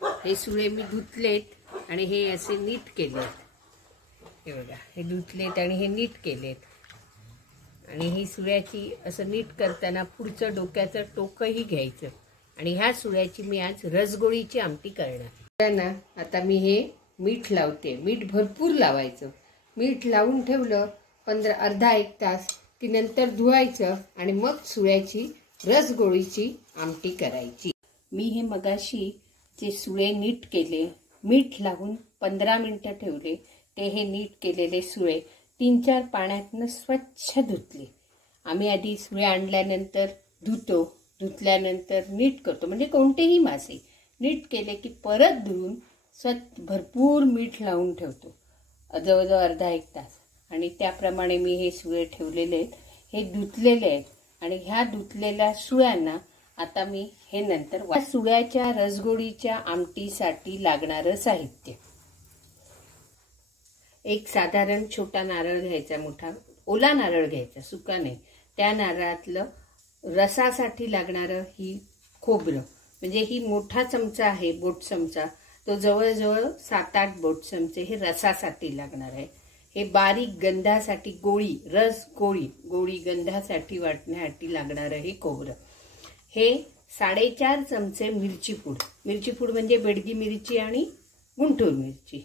हे सुळे मी धुतलेत आणि हे असे नीट केलेत। हे बघा, हे धुतलेत आणि हे नीट केलेत। आणि ही सुळ्याची असं नीट करताना पुढचं डोक्याचं टोकही घ्यायचं। आणि ह्या सुळ्याची मी आज रसगोळीची आमटी करणार ना। आता मी हे मीठ लावते। मीठ भरपूर लावायचं। मीठ लावून ठेवलं अर्धा एक तास की नंतर धुवायचं आणि मग सुळ्याची रसगोळीची आमटी करायची। मी हे मगाशी जे सुळे नीट केले, मीठ लावून 15 मिनिटं ठेवले, ते हे नीट केलेले सुळे 3-4 पाण्यातनं स्वच्छ धुतले। आम्ही आधी सुळे आणल्यानंतर धुतल्यानंतर नीट करतो, म्हणजे कोणतेही मासे नीट केले की परत धुवून भरपूर मीठ लावून ठेवतो, जवळजवळ अर्धा एक तास। आणि त्याप्रमाणे मी हे सुळे ठेवलेले आहेत, हे धुतलेले आहेत। आणि ह्या धुतलेल्या सुळ्यांना आता मी हे नंतर सुळ्याच्या रसगोळीच्या आमटीसाठी लागणारं साहित्य, एक साधारण छोटा नारळ घ्यायचा, मोठा ओला नारळ घ्यायचा, सुका नाही। त्या नारळातलं रसासाठी लागणारं ही खोबरं, म्हणजे ही मोठा चमचा आहे, बोट चमचा, तो जवळजवळ 7-8 बोट चमचे हे रसासाठी लागणार आहे। हे बारीक गंधासाठी गोळी गंधासाठी वाटण्यासाठी लागणार हे खोबरं। हे 4.5 चमचे मिरची पूड म्हणजे बेडगी मिरची आणि गुंटूर मिरची,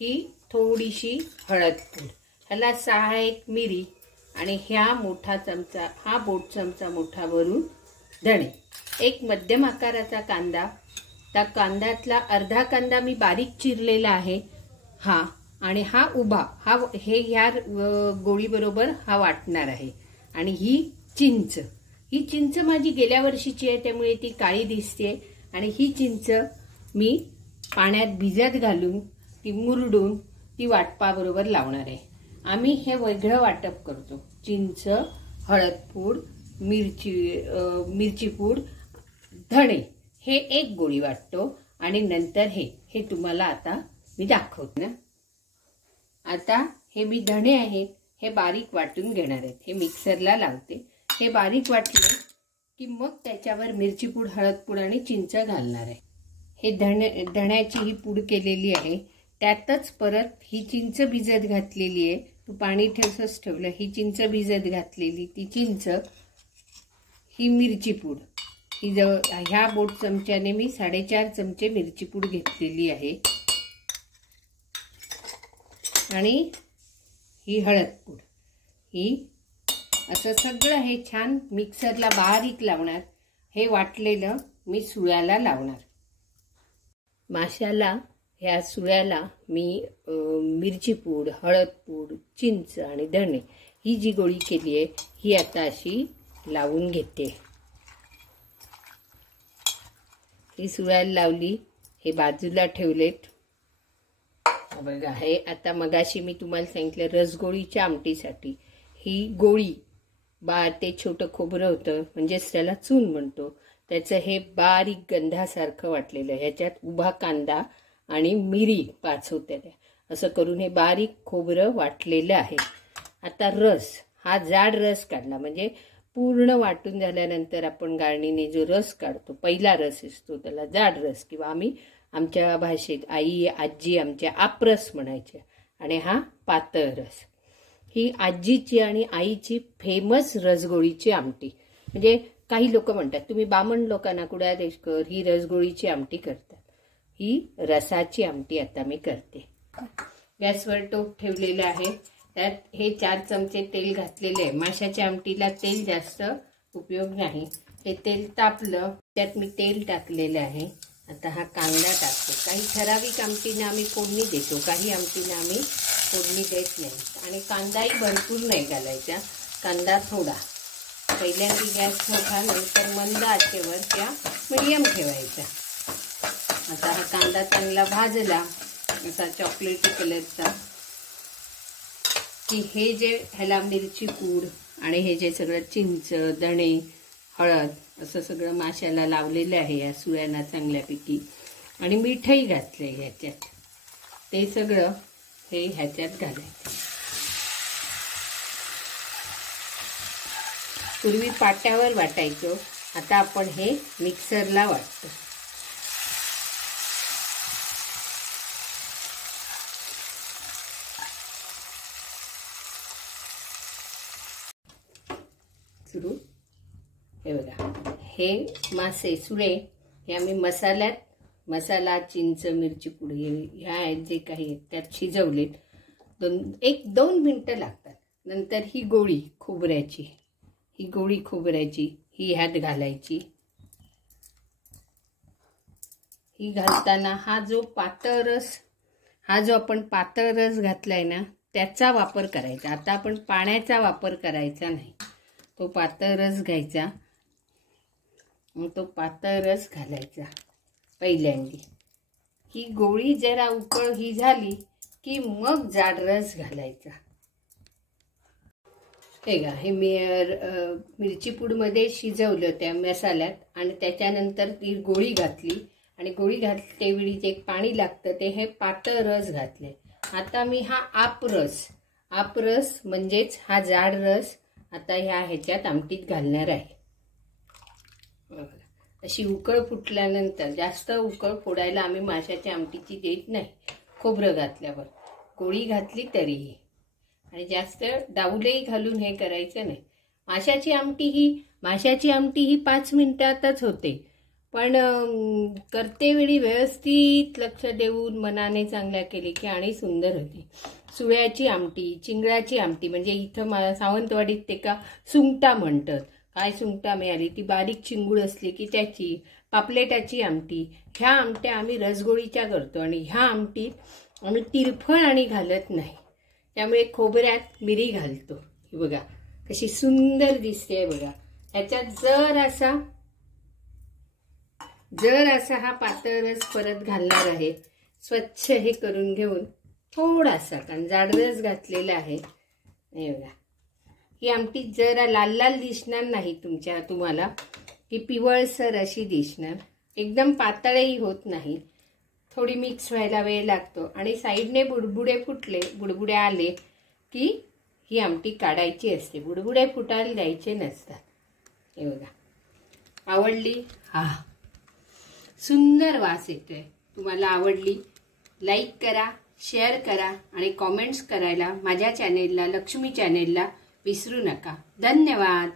ही थोडीशी हळद पूड, ह्याला 6-1 मिरी, आणि ह्या मोठा चमचा, हा बोट चमचा मोठा भरून धणे, एक मध्यम आकाराचा कांदा, त्या कांद्यातला अर्धा कांदा मी बारीक चिरलेला आहे हा, आणि हा उभा, हे ह्या गोळी बरोबर हा वाटणार आहे। आणि ही चिंच माझी गेल्या वर्षीची आहे, त्यामुळे ती काळी दिसते। आणि ही चिंच मी पाण्यात भिजत घालून ती मुरडून ती वाटपाबरोबर लावणार आहे। आम्ही हे वेगळं वाटप करतो, चिंच, हळद पूड, मिरची पूड, धणे, हे एक गोळी वाटतो आणि नंतर हे तुम्हाला आता मी दाखवते ना। आता हे मी धणे आहेत हे बारीक वाटून घेणार आहेत, हे मिक्सरला लावते। हे बारीक वाटले की मग त्याच्यावर मिरची पूड, हळद पूड आणि चिंच घालणार आहे। हे धण्याची ही पूड केलेली आहे, त्यातच परत ही चिंच भिजत घातलेली आहे, तू पाणी ठेवसच ठेवलं, ही चिंच भिजत घातलेली, ती चिंच, ही मिरची पूड, ही ह्या बोट चमच्याने मी 4.5 चमचे मिरची पूड घेतलेली आहे, आणि ही हळद पूड, ही असं सगळं हे छान मिक्सरला बारीक लावणार। हे वाटलेलं मी सुळ्याला लावणार। माशाला, ह्या सुळ्याला मी मिरची पूड, हळद पूड, चिंच आणि धणे ही जी गोळी केली आहे ही आता अशी लावून घेते। ही सुळ्याला लावली, हे बाजूला ठेवलेत। बघा, हे आता मगाशी मी तुम्हाला सांगितलं रसगोळीच्या आमटीसाठी ही गोळी, ते छोटं खोबरं होतं, म्हणजेच त्याला चून म्हणतो, त्याचं हे बारीक गंधासारखं वाटलेलं, ह्याच्यात उभा कांदा आणि मिरी 5 होत्या त्या, असं करून हे बारीक खोबरं वाटलेलं आहे। आता रस, हा जाड रस काढला, म्हणजे पूर्ण वाटून झाल्यानंतर आपण गाळणीने जो रस काढतो, पहिला रस असतो त्याला जाड रस, किंवा आम्ही आमच्या भाषेत आजी आमच्या आप्रस म्हणायच्या, आणि हा पातळ रस। ही आजीची आणि आईची फेमस रसगोळीची आमटी, म्हणजे काही लोक म्हणतात तुम्ही बामण लोकांना कुडाळेकर ही रसगोळीची आमटी करतात, ही रसाची आमटी आता मी करते। गॅसवर टोप ठेवलेला आहे, त्यात हे 4 चमचे तेल घातलेले आहे। माशाच्या आमटीला तेल जास्त उपयोग नाही। हे तेल तापलं, त्यात मी तेल टाकलेलं आहे। आता हा कांदा टाकतो। काही ठराविक आमटीना आम्ही फोडणी देतो, काही आमटीना आम्ही फोडणी देत नाही, आणि कांदाही भरपूर नाही घालायचा, कांदा थोडा। पहिल्यांदा गॅस मोठा, नंतर मंद आचेवर त्या मीडियम ठेवायचा। आता हा कांदा चांगला भाजला, असा चॉकलेटी कलरचा, की हे जे ह्याला मिरची पूड आणि हे जे सगळं चिंच, धणे, हळद असं सगळं माशाला लावलेलं आहे या सुळ्यांना चांगल्यापैकी, आणि मीठही घातलंय ह्याच्यात, ते सगळं हे ह्याच्यात घालायचं। पूर्वी पाट्यावर वाटायचो, आता आपण हे मिक्सरला वाटतो। हे मासे सुळे हे आम्ही मसाला चिंच मिरची पुडी ह्या आहेत जे काही आहेत त्यात शिजवलेत. 1-2 मिनिटं लागतात. नंतर ही गोळी खोबऱ्याची ही ह्यात घालायची. ही घालताना हा जो आपण पातळ रस घातलाय ना त्याचा वापर करायचा. आता आपण पाण्याचा वापर करायचा नाही. तो पातळ रस घ्यायचा. मग तो पातळ रस घालायचा पहिल्यांदी. ही गोळी जरा उकळ ही झाली की मग जाड रस घालायचा. हे बघा हे मिरची पूडमध्ये शिजवलं त्या मसाल्यात आणि त्याच्यानंतर ती गोळी घातली आणि गोळी घातल्यावेळी जे पाणी लागतं ते हे पातळ रस घातले. आता मी हा आपरस म्हणजेच हा जाड रस आता ह्याच्यात आमटीत घालणार आहे. अशी उकळ फुटल्यानंतर जास्त उकळ फोडायला आम्ही माशाच्या आमटीची देत नाही. खोबरं घातल्यावर गोळी घातली तरीही आणि जास्त डावलेही घालून हे करायचं नाही. माशाची आमटी ही 5 मिनिटातच होते. पण करते वेळी व्यवस्थित लक्ष देऊन मनाने चांगल्या केली की आणि सुंदर होते. सुळ्याची आमटी, चिंगळाची आमटी म्हणजे इथं सावंतवाडीत ते का सुंगटा म्हणतात. काय सुंगटा मिळाली ती बारीक चिंगूळ असली की त्याची, पापलेटाची आमटी, ह्या आमट्या आम्ही रसगोळीच्या करतो आणि ह्या आमटीत आम्ही तिरफळ आणि घालत नाही. त्यामुळे खोबऱ्यात मिरी घालतो. ही बघा कशी सुंदर दिसते बघा. ह्याच्यात जर असा हा पातळ रस परत घालणार आहे. स्वच्छ हे करून घेऊन थोडासा कारण जाड रस घातलेला आहे. हे बघा ही आमटी जरा लाल लाल दिसणार नाही तुम्हाला. ही पिवळसर अशी दिसणार. एकदम पातळही होत नाही. थोडी मिक्स व्हायला वेळ लागतो आणि साईडने बुडबुडे आले की ही आमटी काढायची असते. बुडबुडे फुटायला द्यायचे नसतात. हे बघा आवडली. हा सुंदर वास येतोय. तुम्हाला आवडली लाईक करा, शेअर करा आणि कॉमेंट्स करायला माझ्या चॅनेलला लक्ष्मी चॅनेलला विसरू नका. धन्यवाद.